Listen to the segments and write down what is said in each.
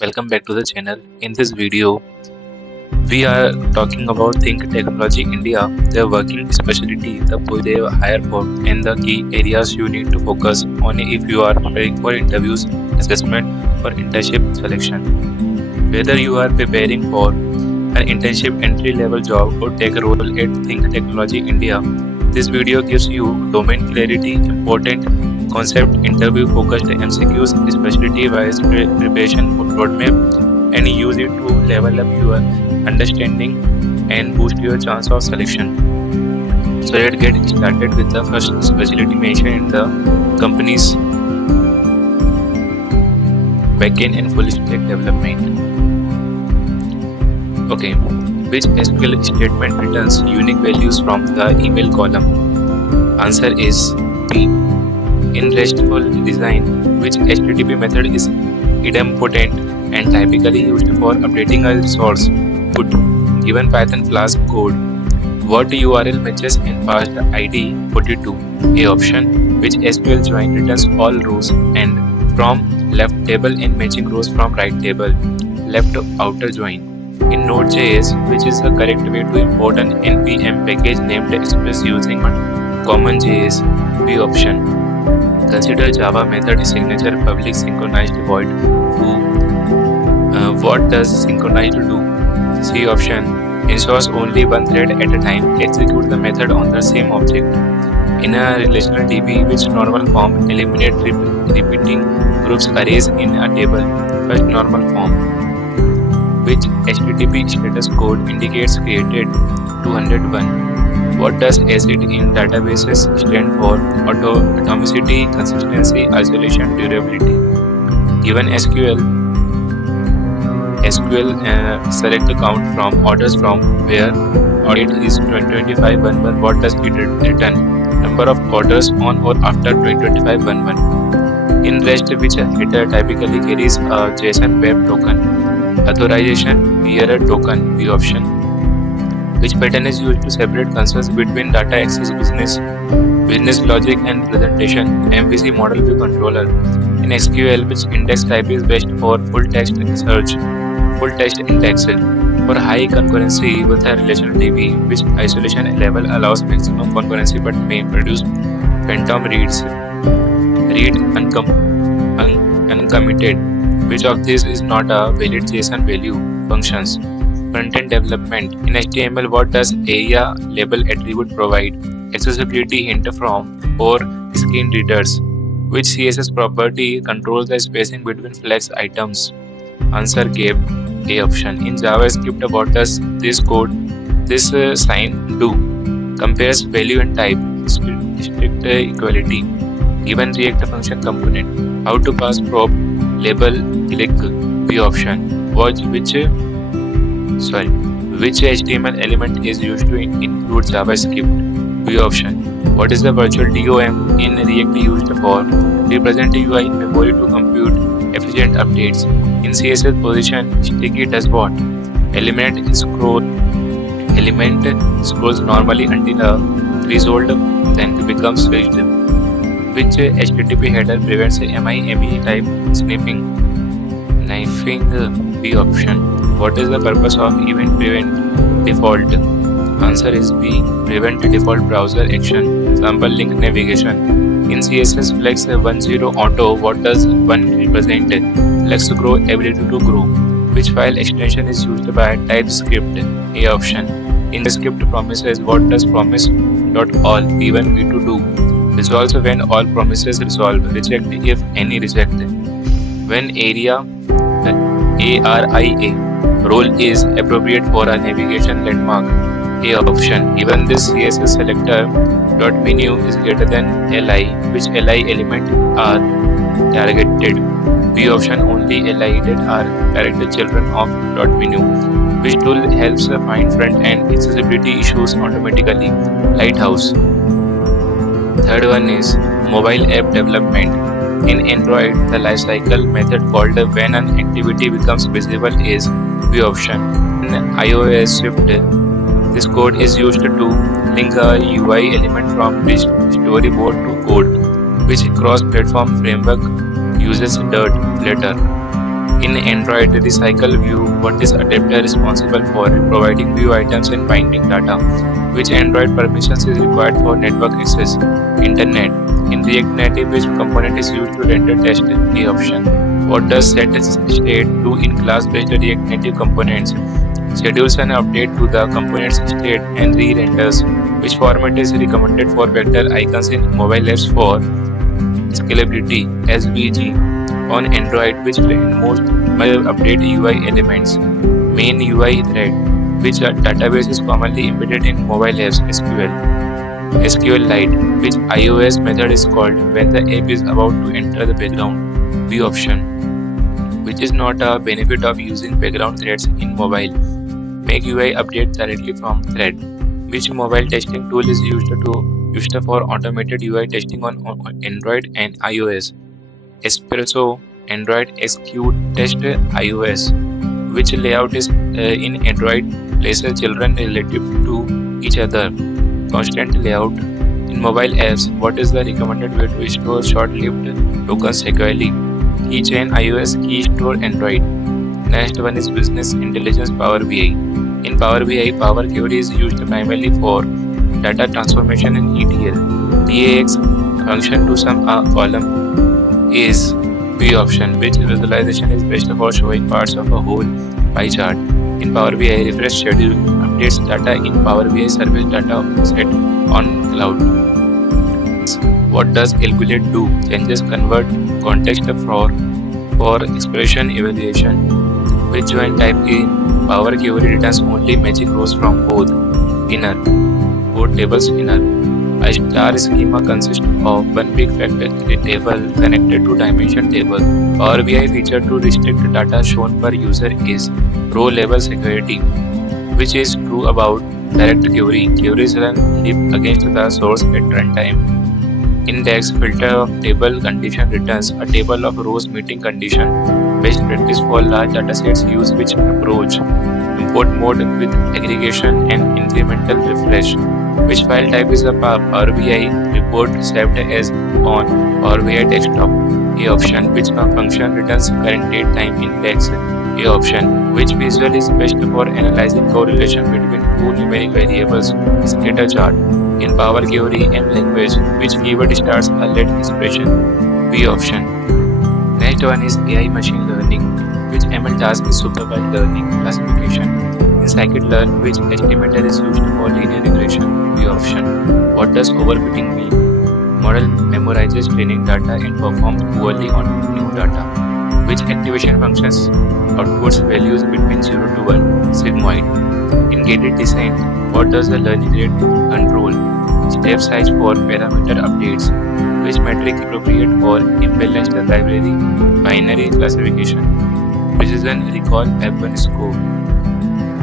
welcome back to the channel. In this video, we are talking about Thynk Technology India, their working specialty, the post they hire for, and the key areas you need to focus on if you are preparing for interviews, assessment, or internship selection. Whether you are preparing for an internship entry-level job or take a role at Thynk Technology India, this video gives you domain clarity, important concept, interview-focused MCQs, specialty-wise preparation roadmap, and use it to level up your understanding and boost your chance of selection. So let's get started with the first specialty mentioned in the company's backend and full stack development. Okay, which SQL statement returns unique values from the email column? Answer is B. In RESTful design, which HTTP method is idempotent and typically used for updating a source code given Python Flask code? What URL matches in past ID 42? A option, which SQL join returns all rows and from left table and matching rows from right table, left outer join. In Node.js, which is the correct way to import an npm package named Express using CommonJS? B option. Consider Java method signature public synchronized void foo. What does synchronized do? C option. Ensures only one thread at a time execute the method on the same object. In a relational DB, which normal form eliminate repeating groups arrays in a table? First normal form. Which HTTP status code indicates created 201? What does ACID in databases stand for? Atomicity, consistency, isolation, durability. Given SQL select the count from orders from where audit is 2025-11. What does it return? Number of orders on or after 2025-11. In REST, which header typically carries a JSON web token? Authorization bearer token. B option. Which pattern is used to separate concerns between data access business logic and presentation? MVC model view controller. In SQL, which index type is best for full text search? Full text index. For high concurrency with a relational DB, which isolation level allows maximum concurrency but may produce phantom reads? Read uncommitted. Which of these is not a valid JSON value? Functions. Front-end development. In HTML, what does area label attribute provide? Accessibility hint from or screen readers. Which CSS property controls the spacing between flex items? Answer gave A option. In JavaScript, what does this sign do? Compares value and type. Strict equality. Given React function component. How to pass probe label click? B option. Which HTML element is used to include JavaScript? B option. What is the virtual DOM in React used for? Represent UI in memory to compute efficient updates. In CSS position, sticky does what? Element scrolls normally until a threshold, then becomes switched. Which HTTP header prevents MIME type sniffing? B option. What is the purpose of event prevent default? Answer is B. Prevent default browser action. Sample link navigation. In CSS flex 10 auto, what does 1 represent? Flex grow ability to grow. Which file extension is used by TypeScript? A option. In the script promises, what does promise.all P1 P2 do? Resolves when all promises resolve. Reject if any reject. When ARIA role is appropriate for a navigation landmark? A option. Given this CSS selector .menu is greater than li, which li element are targeted? B option. Only li that are directed children of .menu. Which tool helps find front end accessibility issues automatically? Lighthouse. Third one is mobile app development. In Android, the lifecycle method called when an activity becomes visible is B option. In iOS Swift, this code is used to link a UI element from storyboard to code, which cross-platform framework uses Flutter. In Android, the cycle view what is adapter responsible for providing view items and binding data, which Android permissions is required for network access, internet. In React Native, which component is used to render test the option. What does set state do in class-based React Native components? Schedules an update to the component's state and re-renders, which format is recommended for vector icons in mobile apps for scalability, SVG. On Android, which most update UI elements. Main UI thread, which database is commonly embedded in mobile apps, SQL. SQLite, which iOS method is called when the app is about to enter the background view option, which is not a benefit of using background threads in mobile. Make UI update directly from thread, which mobile testing tool is used for automated UI testing on Android and iOS. Espresso Android Execute Test iOS, which layout is in Android places children relative to each other. Constant layout in mobile apps. What is the recommended way to store short-lived tokens securely? Keychain iOS, Key Store Android. Next one is Business Intelligence Power BI. In Power BI, Power Query is used primarily for data transformation in ETL. DAX function to sum a column is view option, which visualization is best for showing parts of a whole pie chart. In Power BI, refresh schedule updates data in Power BI service data set on cloud. What does calculate do? Changes convert context for expression evaluation. Which join type in Power Query returns only matching rows from both tables inner. A star schema consists of one big factor table connected to dimension table. Power BI feature to restrict data shown per user is row level security, which is true about direct query. Queries run deep against the source at runtime. Index filter of table condition returns a table of rows meeting condition. Best practice for large datasets use which approach. Import mode with aggregation and incremental refresh. Which file type is a Power BI report saved as on Power BI desktop? A option. Which function returns current date time index? A option. Which visual is best for analyzing correlation between two numeric variables? Scatter chart. In Power Query and language, which keyword starts a let expression? B option. Next one is AI machine learning, which ML task is supervised learning classification. In scikit-learn, which estimator is used for linear regression? B option. What does overfitting mean? Model memorizes training data and performs poorly on new data. Which activation functions outputs values between 0 to 1? Sigmoid. In gated descent, what does the learning rate control? Step size for parameter updates. Which metric appropriate for imbalanced library? Binary classification. Precision recall F1 scope.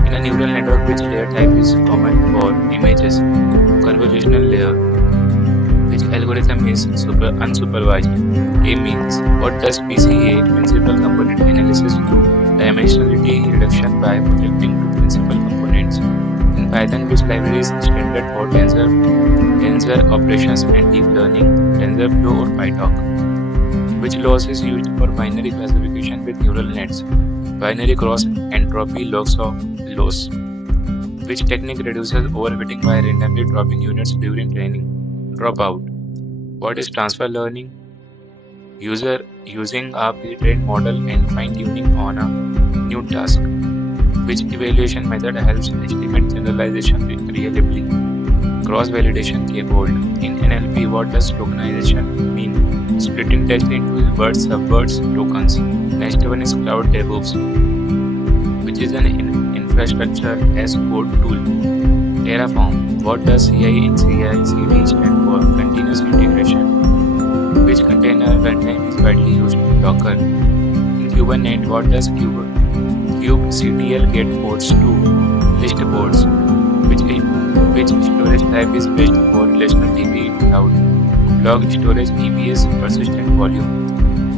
In a neural network, which layer type is common for images? Convolutional layer. Which algorithm is unsupervised? A means. What does PCA principal component analysis do? Dimensionality reduction by projecting to principal components. In Python, which library is standard for tensor operations and deep learning? TensorFlow or PyTorch? Which loss is used for binary classification with neural nets? Binary cross entropy loss. Which technique reduces overfitting by randomly dropping units during training? Dropout. What is transfer learning? User using a pre-trained model and fine-tuning on a new task. Which evaluation method helps estimate generalization reliably? Cross-validation k-fold. In NLP, what does tokenization mean? Splitting text into words, subwords, tokens. Next one is Cloud DevOps, which is an infrastructure as code tool. Terraform. What does CI in CI/CD stand for? Continuous integration. Which container runtime is widely used? Docker. In Kubernetes, what does kubectl get ports to? List ports. Which storage type is best for relational DB in cloud? Log storage EBS persistent volume.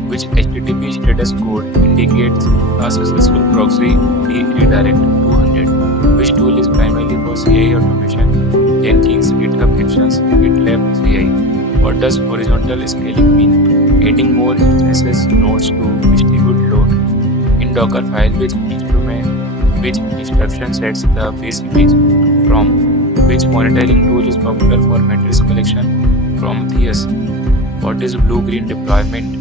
Which HTTP status code indicates a successful proxy redirect 200? Which tool is primarily for CI automation? Jenkins, GitHub Actions, GitLab CI. What does horizontal scaling mean? Adding more instances nodes to distribute load. In Docker file, which instruction sets the base image, from which monitoring tool is popular for matrix collection, Prometheus. What is blue-green deployment?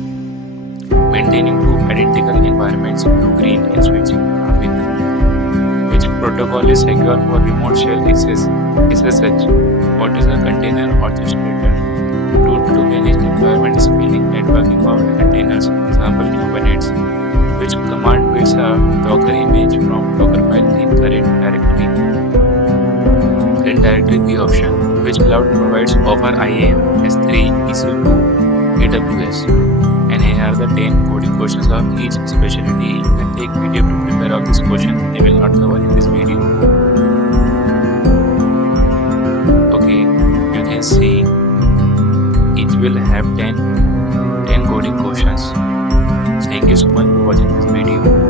Maintaining two identical environments, blue-green and switching with. Which protocol is secure for remote shell access, SSH? What is a container orchestrator? To manage deployment, scaling, networking of containers, example Kubernetes. Which command builds a Docker image from Docker file in current directory? Then directory key option. Which cloud provides offer IAM, S3, EC2, AWS? And here are the 10 coding questions of each specialty. You can take video to prepare of this question. I will not cover in this video. Okay, you can see each will have 10 coding questions. Thank you so much for watching this video.